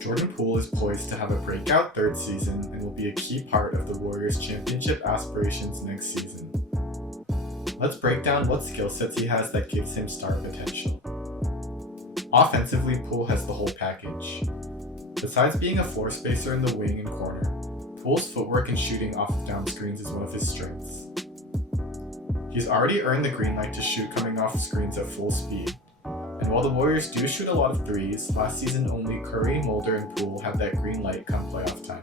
Jordan Poole is poised to have a breakout third season and will be a key part of the Warriors' championship aspirations next season. Let's break down what skill sets he has that gives him star potential. Offensively, Poole has the whole package. Besides being a floor spacer in the wing and corner, Poole's footwork and shooting off of down screens is one of his strengths. He's already earned the green light to shoot coming off screens at full speed. And while the Warriors do shoot a lot of threes, last season only Curry, Mulder, and Poole had that green light come playoff time.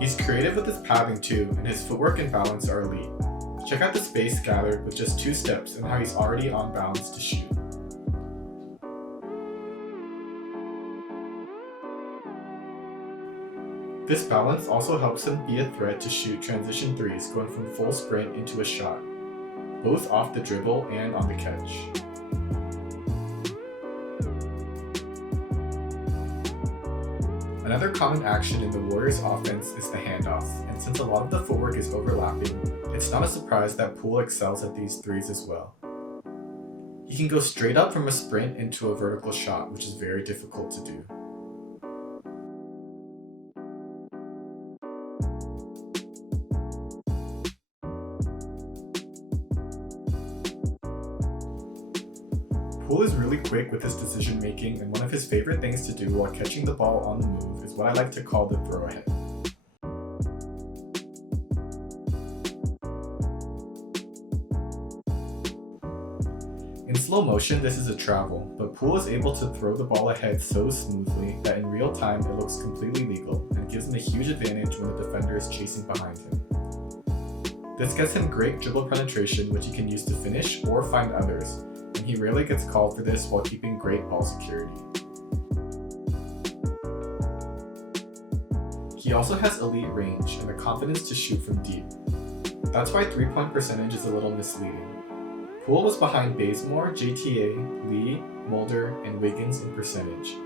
He's creative with his pathing too, and his footwork and balance are elite. Check out the space gathered with just 2 steps and how he's already on balance to shoot. This balance also helps him be a threat to shoot transition threes going from full sprint into a shot, both off the dribble and on the catch. Another common action in the Warriors' offense is the handoff, and since a lot of the footwork is overlapping, it's not a surprise that Poole excels at these threes as well. He can go straight up from a sprint into a vertical shot, which is very difficult to do. Poole is really quick with his decision making, and one of his favorite things to do while catching the ball on the move is what I like to call the throw ahead. In slow motion, this is a travel, but Poole is able to throw the ball ahead so smoothly that in real time it looks completely legal and gives him a huge advantage when the defender is chasing behind him. This gets him great dribble penetration, which he can use to finish or find others, and he rarely gets called for this while keeping great ball security. He also has elite range and the confidence to shoot from deep. That's why 3-point percentage is a little misleading. Poole was behind Bazemore, JTA, Lee, Mulder, and Wiggins in percentage,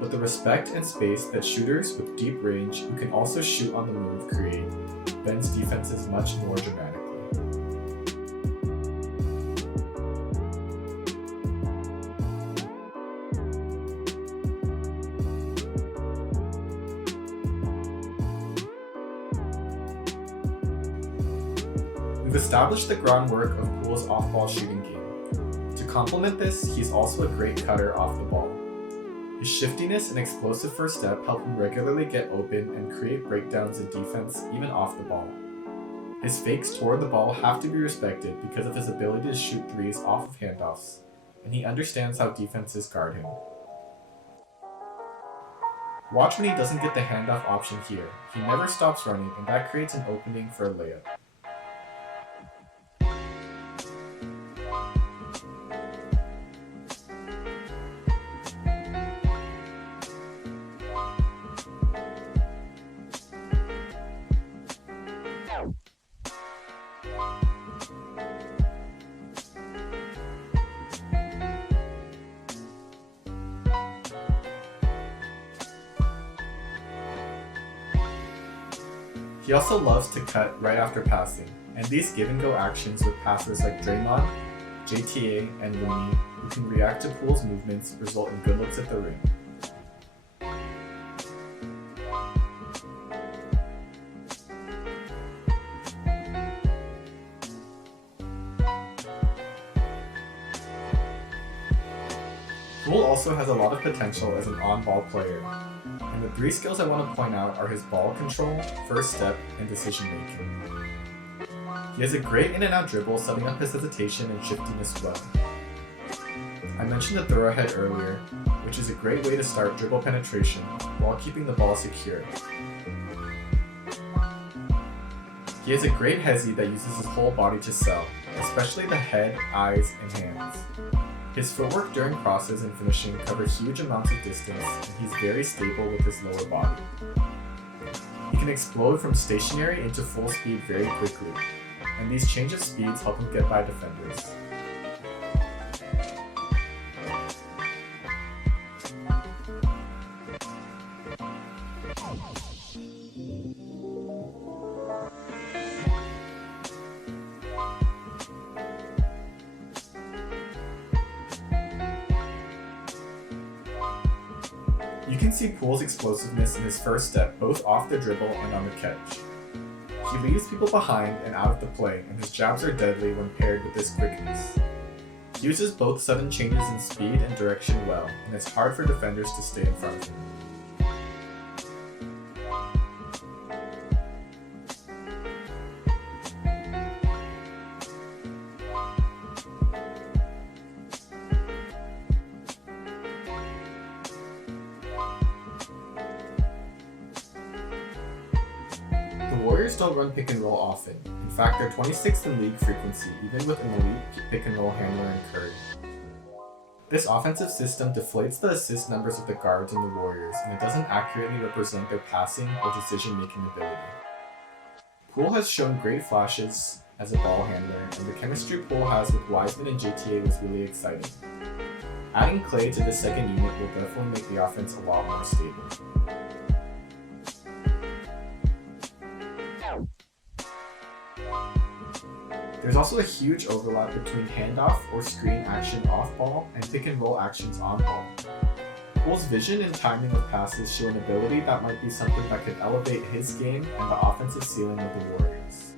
but the respect and space that shooters with deep range who can also shoot on the move create bends defenses much more dramatically. We've established the groundwork of Poole's off-ball shooting game. To complement this, he's also a great cutter off the ball. His shiftiness and explosive first step help him regularly get open and create breakdowns in defense even off the ball. His fakes toward the ball have to be respected because of his ability to shoot threes off of handoffs, and he understands how defenses guard him. Watch when he doesn't get the handoff option here. He never stops running, and that creates an opening for a layup. He also loves to cut right after passing, and these give-and-go actions with passers like Draymond, JTA, and Looney, who can react to Poole's movements, result in good looks at the rim. Poole also has a lot of potential as an on-ball player, and the 3 skills I want to point out are his ball control, first step, and decision making. He has a great in and out dribble, setting up his hesitation and shiftiness well. I mentioned the throw ahead earlier, which is a great way to start dribble penetration while keeping the ball secure. He has a great hezi that uses his whole body to sell, especially the head, eyes, and hands. His footwork during crosses and finishing cover huge amounts of distance, and he's very stable with his lower body. He can explode from stationary into full speed very quickly, and these change of speeds help him get by defenders. can see Poole's explosiveness in his first step, both off the dribble and on the catch. He leaves people behind and out of the play, and his jabs are deadly when paired with his quickness. He uses both sudden changes in speed and direction well, and it's hard for defenders to stay in front of him. The Warriors don't run pick and roll often. In fact, they're 26th in league frequency, even with an elite pick and roll handler in Curry. This offensive system deflates the assist numbers of the guards in the Warriors, and it doesn't accurately represent their passing or decision-making ability. Poole has shown great flashes as a ball handler, and the chemistry Poole has with Wiseman and JTA was really exciting. Adding Clay to the second unit will definitely make the offense a lot more stable. There's also a huge overlap between handoff or screen action off ball and pick and roll actions on ball. Poole's vision and timing of passes show an ability that might be something that could elevate his game and the offensive ceiling of the Warriors.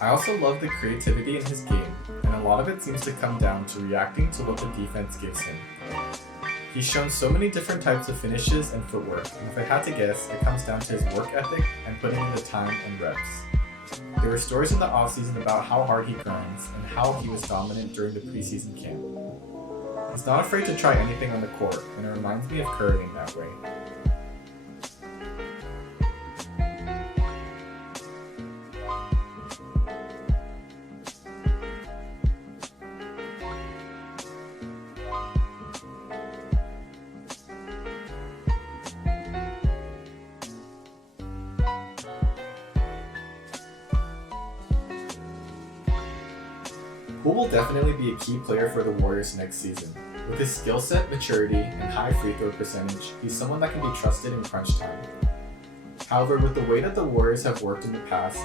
I also love the creativity in his game, and a lot of it seems to come down to reacting to what the defense gives him. He's shown so many different types of finishes and footwork, and if I had to guess, it comes down to his work ethic and putting in the time and reps. There were stories in the offseason about how hard he grinds and how he was dominant during the preseason camp. He's not afraid to try anything on the court, and it reminds me of Curry in that way. Poole will definitely be a key player for the Warriors next season. With his skill set, maturity, and high free throw percentage, he's someone that can be trusted in crunch time. However, with the way that the Warriors have worked in the past,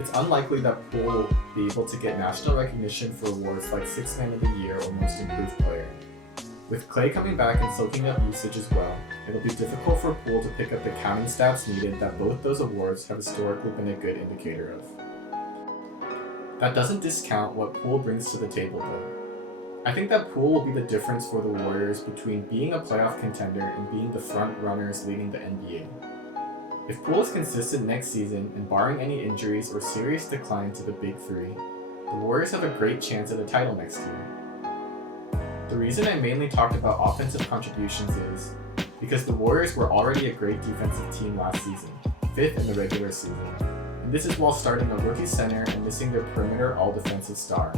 it's unlikely that Poole will be able to get national recognition for awards like 6th Man of the Year or Most Improved Player. With Clay coming back and soaking up usage as well, it'll be difficult for Poole to pick up the counting stats needed that both those awards have historically been a good indicator of. That doesn't discount what Poole brings to the table though. I think that Poole will be the difference for the Warriors between being a playoff contender and being the front runners leading the NBA. If Poole is consistent next season and barring any injuries or serious decline to the Big Three, the Warriors have a great chance at a title next year. The reason I mainly talked about offensive contributions is because the Warriors were already a great defensive team last season, 5th in the regular season. And this is while starting a rookie center and missing their perimeter all-defensive star.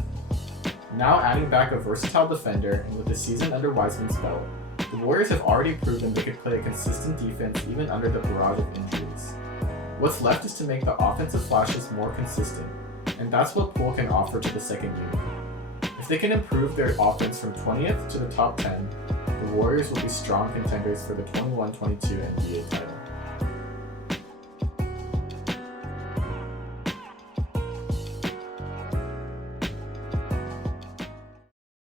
Now adding back a versatile defender, and with the season under Wiseman's belt, the Warriors have already proven they could play a consistent defense even under the barrage of injuries. What's left is to make the offensive flashes more consistent, and that's what Poole can offer to the second unit. If they can improve their offense from 20th to the top 10, the Warriors will be strong contenders for the 21-22 NBA title.